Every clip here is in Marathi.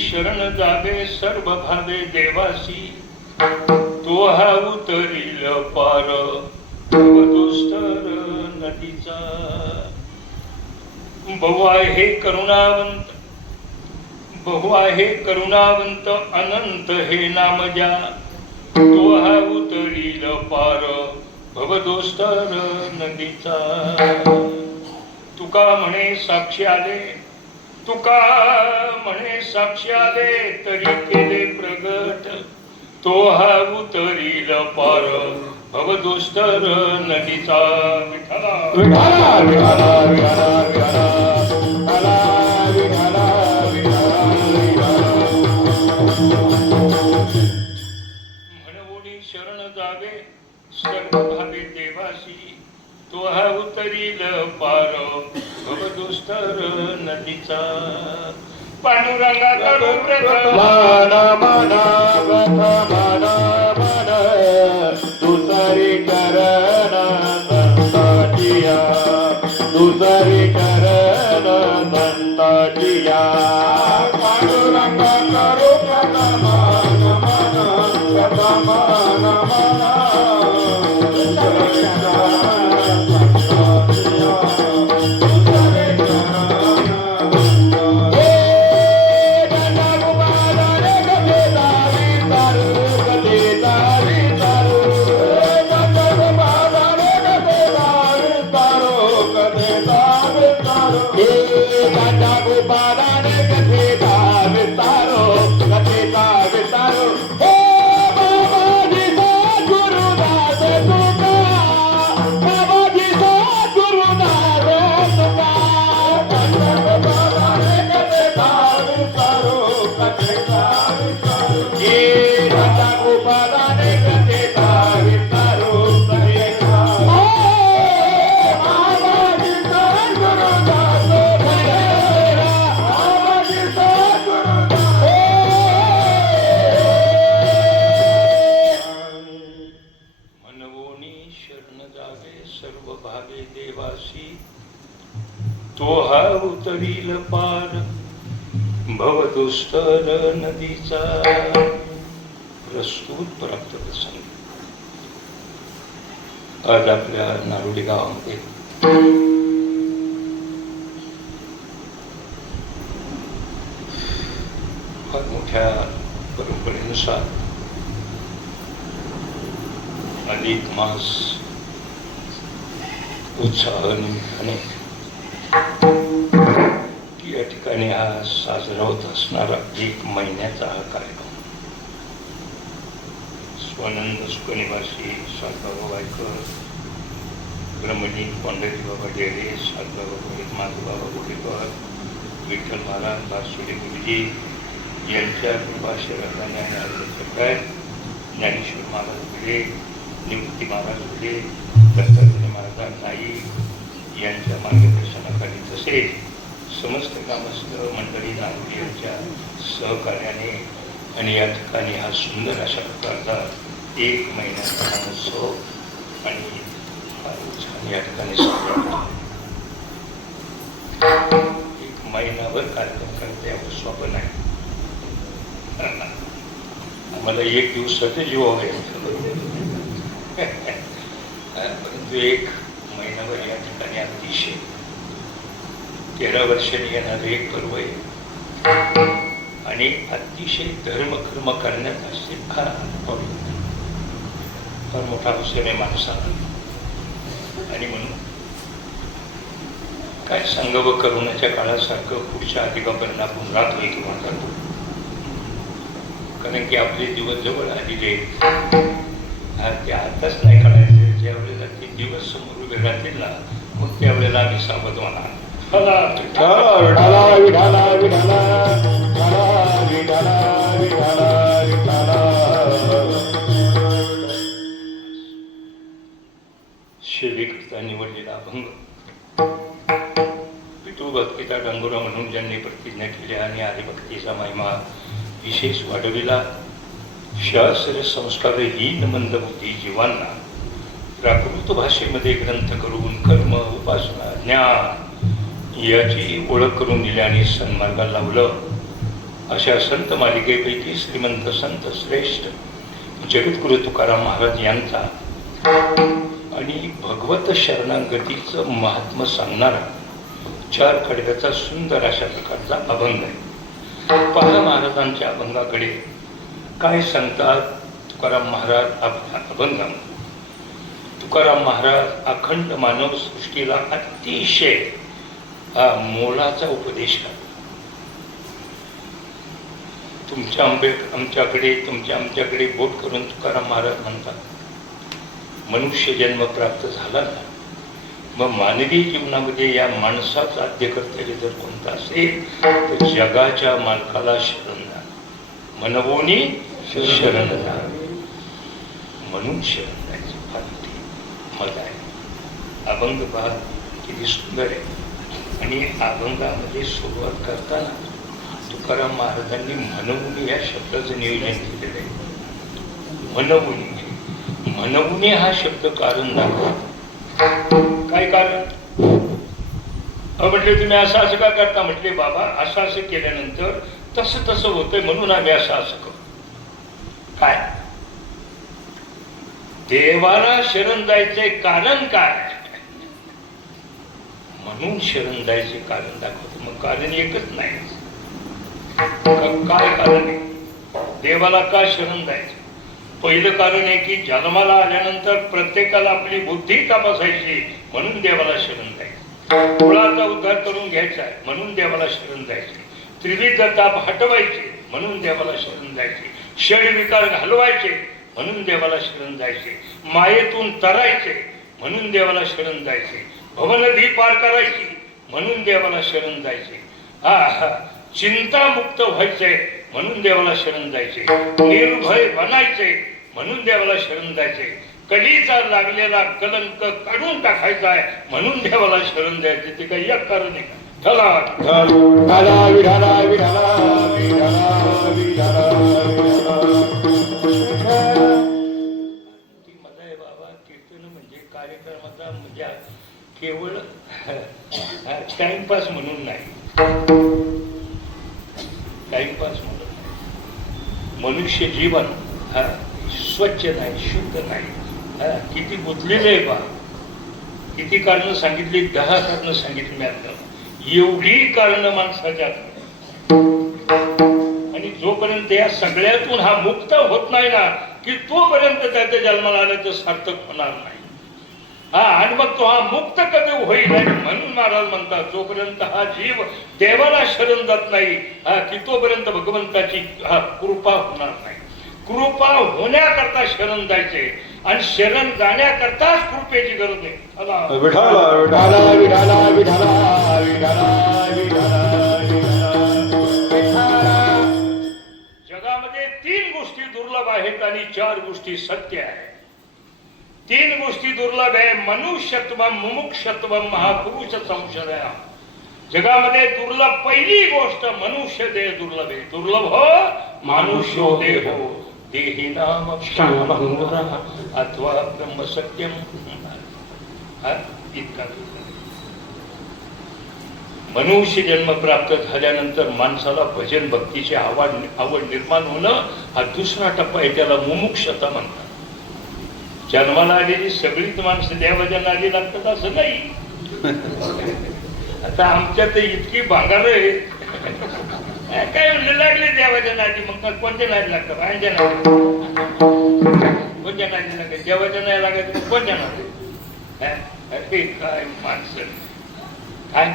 शरण जावे सर्व भावे देवासी, तो हा उतरील पार दुस्तर नदीचा. बहु आहे करुणावंत, बहु आहे करुणावंत, अनंत हे नाम ज्या, तो हा उतरील पार भवदोस्तर नदीचा. तुका म्हणे साक्षी आले, तुका म्हणे साक्षी आले, तरी केले प्रगट, तो हा उतरील पार भवदोस्तर नदीचा. विठ्ठला विठ्ठला विठ्ठला विठ्ठला विठ्ठला विठ्ठला म्हणून शरण जावे सर्व भावे देवासी, तो हा उतरील पार भवदोस्तर नदीचा. पांडुरंगा करू मन मन मन मन मन दुसरी करण संताजिया, दुसरी करण संताजिया. पांडुरंगा करू मन मन मन मन सर्व भावे देवासी, तो हा उतरील पार भवदुस्तर नदीचा. प्रस्तुत प्राप्त प्रसंग आज आपल्या नारोडी गावामध्ये फार मोठ्या परंपरेनुसार अधिक मास उत्साह निमित्ताने या ठिकाणी हा साजरा होत असणारा 1 महिन्याचा हा कार्यक्रम स्वानंद सुखनिवासी सातबाबा वायकर, ब्रह्मजी पंढरी बाबा डेरे, सातबाबा पंडित माधवबाबा गोडेकर, विठ्ठल महाराज बासुडे गुरुजी यांच्या कृपाशीर्वादाने ज्ञानेश्वर महाराज भिडे, निवृत्ती महाराज भिडे, दत्तात्रय महाराज नाईक यांच्या मार्गदर्शनाखाली तसेच समस्त ग्रामस्थ मंडळी नागरी यांच्या सहकार्याने आणि या ठिकाणी हा सुंदर अशा प्रकारचा 1 महिन्याचा महोत्सव आणि या ठिकाणी साजरा 1 महिनाभर कार्यक्रम करता यावं सोपं नाही. आम्हाला 1 दिवसाचं जीव आहे परंतु 1 महिनाभर या ठिकाणी अतिशय 13 वर्षांनी येणारं एक पर्व आहे आणि अतिशय धर्मकर्म करण्यात असे फार मोठा अवसर आहे माणसाला. आणि म्हणून काय संगव करुणाच्या काळासारखं पुढच्या अधिकापर्यंत आपण राहतोय किंवा करतो, कारण की आपले दिवस जवळ आलेले ते आताच नाही कळायचे. ज्या वेळेला ते दिवस समोर उभे राहतील ना मग त्यावेळेला आम्ही सावध होणार. सेवेकरता निवडलेला अभंग विठू भक्तीचा डंगोरा म्हणून ज्यांनी प्रतिज्ञा केल्या आणि हरिभक्तीचा महिमा विशेष वाढविला. शास्त्र संस्कारहीन मंदबुद्धी जीवांना प्राकृत भाषेमध्ये ग्रंथ करून कर्म उपासना ज्ञान याची ओळख करून दिली आणि सन्मार्गाला लावलं. अशा संत मालिकेपैकी श्रीमंत संत श्रेष्ठ जगद्गुरु तुकाराम महाराज यांचा आणि भगवत शरणागतीचं महात्म्य सांगणारा 4 खडकाचा सुंदर अशा प्रकारचा अभंग आहे. पहा महाराजांच्या अभंगाकडे काय सांगतात तुकाराम महाराज अभंगामध्ये. तुकाराम महाराज अखंड मानव सृष्टीला अतिशय मोलाचा उपदेश करतात. आमच्याकडे बोट करून तुकाराम महाराज म्हणतात, मनुष्य जन्म प्राप्त झाला ना मग मानवी जीवनामध्ये या माणसाचं आद्यकर्तव्य जर कोणतं असेल तर जगाच्या मालकाला शरण जा, मनवोनी शरण जा, म्हणून शरण जायचं. फार मोठी मजा आहे. अभंग पहा किती सुंदर आहे. आणि अभंगामध्ये सुरुवात करताना तुकाराम महाराजांनी मनवुनी या शब्दाचं नियोजन केलेलं आहे. मनवुनी म्हणवणे हा शब्द कारण दाखवतो. काय कारण? म्हटले तुम्ही असं का करता? म्हटले बाबा असं केल्यानंतर तसं होतंय म्हणून आम्ही असं करू. काय देवाला शरण जायचंय कारण काय? म्हणून शरण जायचे कारण दाखवतो. मग कारण एकच नाही. काय कारण आहे देवाला का शरण जायचं? पहिलं कारण आहे की जन्माला आल्यानंतर प्रत्येकाला आपली बुद्धी तपासायची म्हणून देवाला शरण जायचं. कुळाचा उद्धार करून घ्यायचा आहे म्हणून देवाला शरण जायचे. त्रिविध ताप हटवायचे म्हणून देवाला शरण जायचे. षड विकार घालवायचे म्हणून देवाला शरण जायचे. मायेतून तरायचे म्हणून देवाला शरण जायचे. भवनदी पार करायची म्हणून देवाला शरण जायचे. चिंतामुक्त व्हायचे म्हणून देवाला शरण जायचे. निर्भय बनायचे म्हणून देवाला शरण जायचे. कलीचा लागलेला कलंक काढून टाकायचा आहे म्हणून देवाला शरण जायचे. ते काही एक कारण आहे. मजा आहे बाबा. कीर्तन म्हणजे कार्यक्रमाचा म्हणजे केवळ टाइमपास म्हणून नाही. टाइमपास म्हणून मनुष्य जीवन स्वच्छ नाही, शुद्ध नाही. किती गुंतलेलं आहे बा. किती कारण सांगितली? 10 कारण सांगितली मी आता. एवढी कारण माणसाच्या आणि जोपर्यंत या सगळ्यातून हा मुक्त होत नाही ना की तोपर्यंत त्याच्या जन्माला आल्याचं सार्थक होणार नाही. आणि मग तो हा मुक्त कधी होईल. म्हणून महाराज म्हणतात जोपर्यंत हा जीव देवाला शरण जात नाही की तोपर्यंत भगवंताची कृपा होणार नाही. कृपा होण्याकरता शरण जायचे आणि शरण जाण्याकरताच कृपेची गरज आहे. जगामध्ये 3 गोष्टी दुर्लभ आहेत आणि 4 गोष्टी सत्य आहे. 3 गोष्टी दुर्लभ आहे. मनुष्यत्व, मुमुक्षत्व, महापुरुष संशय. जगामध्ये दुर्लभ पहिली गोष्ट मनुष्य देह दुर्लभ आहे. दुर्लभ हो मानुष्यो देहो देही नाम क्षणभंगुरा अथवा ब्रह्म सत्यम. इतका मनुष्य जन्म प्राप्त झाल्यानंतर माणसाला भजन भक्तीची आवड निर्माण होणं हा दुसरा टप्पा आहे. त्याला मुमुक्षता म्हणतात. जन्माला आलेली सगळीच माणसं देवाच्या आली लागतात असं नाही. आता आमच्यात इतकी भांगार आहे काय लागले देवाच्या नादी. मग कोणत्या नादी लागतात? बायांच्या नादी. कोणत्या नादी लागत? देवाच्या नाही लागत. कोणत्या नादी? काय माणसं काय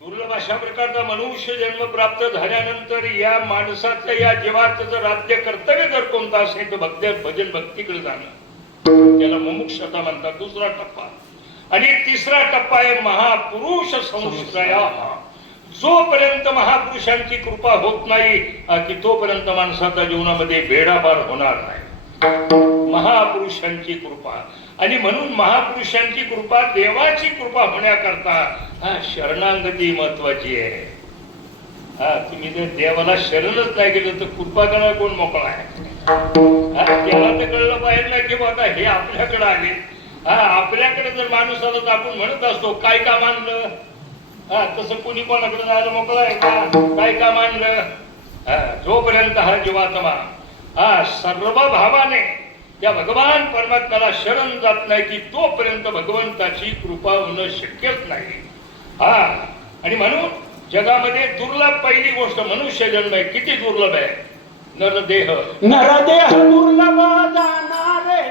दुर्लभ अशा प्रकारचा मनुष्य जन्म प्राप्त झाल्यानंतर या माणसाचं या जीवाचं जर राज्य कर्तव्य जर कोणतं असेल तर भजन भक्तीकडे जाणं, त्याला मुमुक्षता म्हणतात. दुसरा टप्पा. आणि तिसरा टप्पा आहे महापुरुष संश्रय. जोपर्यंत महापुरुषांची कृपा होत नाही की तोपर्यंत माणसाच्या जीवनामध्ये बेडापार होणार नाही. महापुरुषांची कृपा. आणि म्हणून महापुरुषांची कृपा, देवाची कृपा होण्याकरता शरणागती महत्वाची आहे. तुम्ही जर देवाला शरणच नाही गेलं तर कृपा करणार कोण मोकळा आहे? त्याला तर कळलं पाहिजे ना की बाबा हे आपल्याकडे आले. आपल्याकडे जर माणूस आला तर आपण म्हणत असतो काय काम आणलं. तसं कोणी कोणाकडे जायला मोकळा आहे का? काय काम आणलं? जोपर्यंत हा जीवात्मा सर्व भावाने त्या भगवान परमात्म्याला शरण जात नाही की तोपर्यंत भगवंताची कृपा होणं शक्यच नाही. आणि म्हणून जगामध्ये दुर्लभ पहिली गोष्ट मनुष्य जन्म आहे. किती दुर्लभ आहे? नरदेह दुर्लभ जाणारे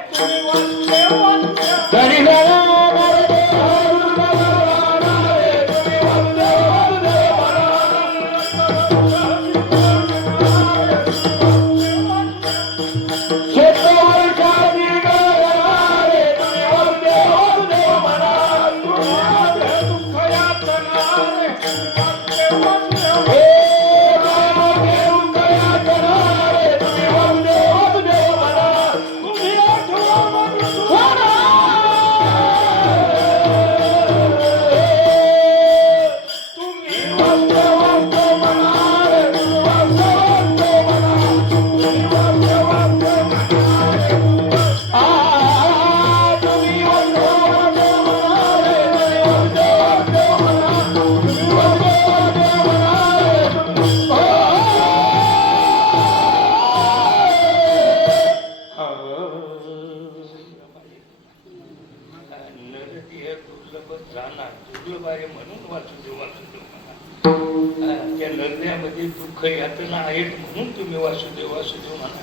त्या नरण्यामध्ये दुःख यातना आहेत म्हणून तुम्ही वासुदेव वासुदेव म्हणा.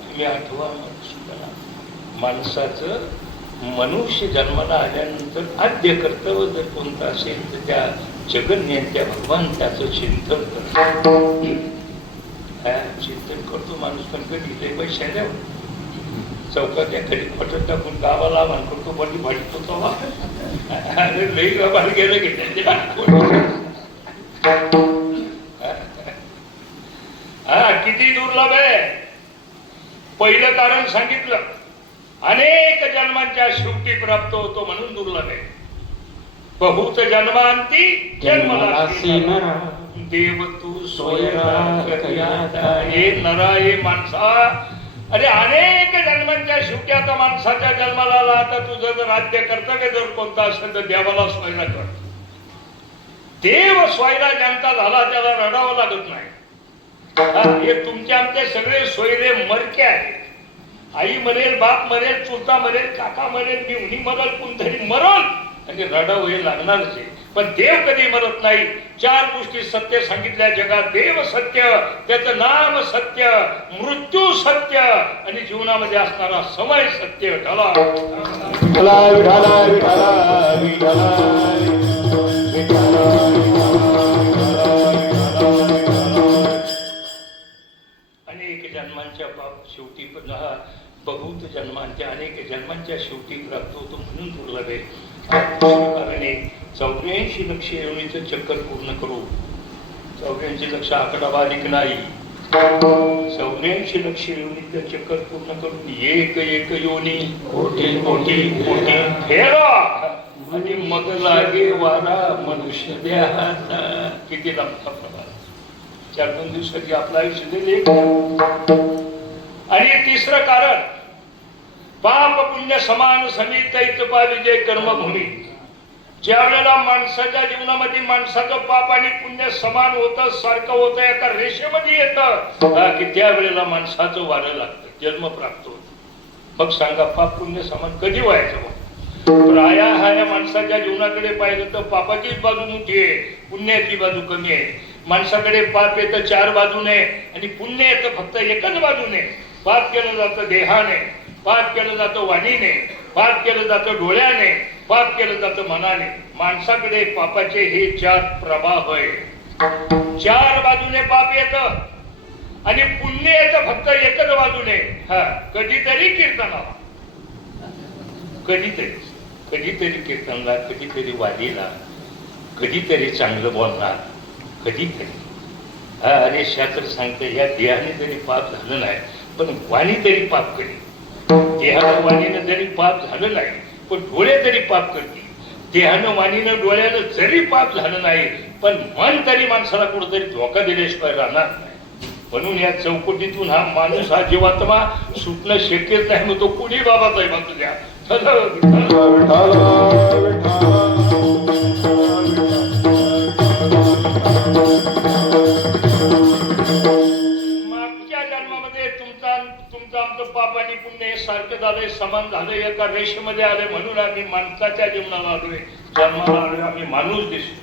तुम्ही आठवा माणसाचं मनुष्य जन्माला आल्यानंतर आद्य कर्तव्य जर कोणतं असेल तर त्या जगन्यंत्या भगवंताचं चिंतन करतो. चिंतन करतो माणूस. पण कधी लय पैसे आल्यावर चौकाच्या खाली पटत टाकून गावाला मान करतो. पण भाडीतो तो लई गावाला गेलं की किती दुर्लभ आहे. पहिलं कारण सांगितलं. अनेक जन्मांच्या शेवटी प्राप्त होतो म्हणून दुर्लभ आहे. बहुत जन्मांती जन्मला देव तू सोयरा हे नरा हे माणसा. अरे अनेक जन्मांच्या शेवटी आता माणसाच्या जन्माला आला. आता तुझं जर राज्य कर्तव्य जर कोणतं असेल तर देवाला सोयरा कर. देव सोयरा ज्यांचा झाला त्याला रडावं लागत नाही. हे तुमचे आमचे सगळे सोयरे मरके आहेत. आई मरेल, बाप मरेल, चुलता मरेल, काका मरेल, मिवणी मरल, कोणतरी मरल आणि रडावं हे लागणारच आहे. पण देव कधी मरत नाही. 4 गोष्टी सत्य सांगितल्या जगात. देव सत्य, त्याचं नाम सत्य, मृत्यू सत्य आणि जीवनामध्ये असणारा समय सत्य. अनेक जन्मांच्या शेवटी बहुत जन्मांच्या अनेक जन्मांच्या शेवटी प्राप्त होतो म्हणून दुर्लभ आहे. 84 लक्ष योनीचं चक्कर पूर्ण करू. 84 लक्ष आकडा बारीक नाही. 84 लक्ष योनीचं चक्कर पूर्ण करून एक एक योनी कोटी कोटी कोटी फेरा आणि मग लागे वारा मनुष्य देहाचा. किती लागता प्रमाण 4-2 दिवसाची आपलं आयुष्य दिले. आणि तिसरं कारण पाप पुण्य समान समित इतपा विजय कर्मभूमी. ज्या वेळेला माणसाच्या जीवनामध्ये माणसाचं पाप आणि पुण्य समान होतं, सारखं होतं, एका रेषेमध्ये येतं की त्या वेळेला माणसाचं वारं लागतं, जन्म प्राप्त होत. मग सांगा पाप पुण्य समान कधी व्हायचं? प्राया हा या माणसाच्या जीवनाकडे पाहिलं तर पापाचीच बाजू मोठी आहे, पुण्याची बाजू कमी आहे. माणसाकडे पाप येतं 4 बाजूने आणि पुण्य येतं फक्त एकच बाजूने. पाप केलं जातं देहाने, पाप केलं जातं वाणीने, पाप केलं जातं डोळ्याने, पाप केलं जातं मनाने. माणसाकडे पापाचे हे 4 प्रभाव आहे. 4 बाजूने पाप येतं आणि पुण्य येतं फक्त एकच बाजूने. कधीतरी कीर्तनाला, कधीतरी कीर्तनला, कधीतरी वादीला, कधीतरी चांगलं बोलणार, कधीतरी. अरे शास्त्र सांगते या देहाने जरी पाप झालं नाही पण वाणी तरी पाप करी. देहानं वाणीनं जरी पाप झालं नाही पण डोळे तरी पाप करतील. देहानं वाणीनं डोळ्यानं जरी पाप झालं नाही पण मन तरी माणसाला कुठेतरी धोका दिल्याशिवाय राहणार नाही. म्हणून या चौकटीतून हा माणूस, हा जीवात्मा सुटणं शक्यच नाही. मग तो कुणी बाबाच आहे मग तुझ्या मागच्या जन्मामध्ये तुमचं आमचं पाप आणि पुण्य हे सारखं झालंय, समान झालंय, एका रेषेमध्ये आलंय. म्हणून आम्ही माणसाच्या जीवनाला आलोय, जन्माला आलोय, आम्ही माणूस दिसतो.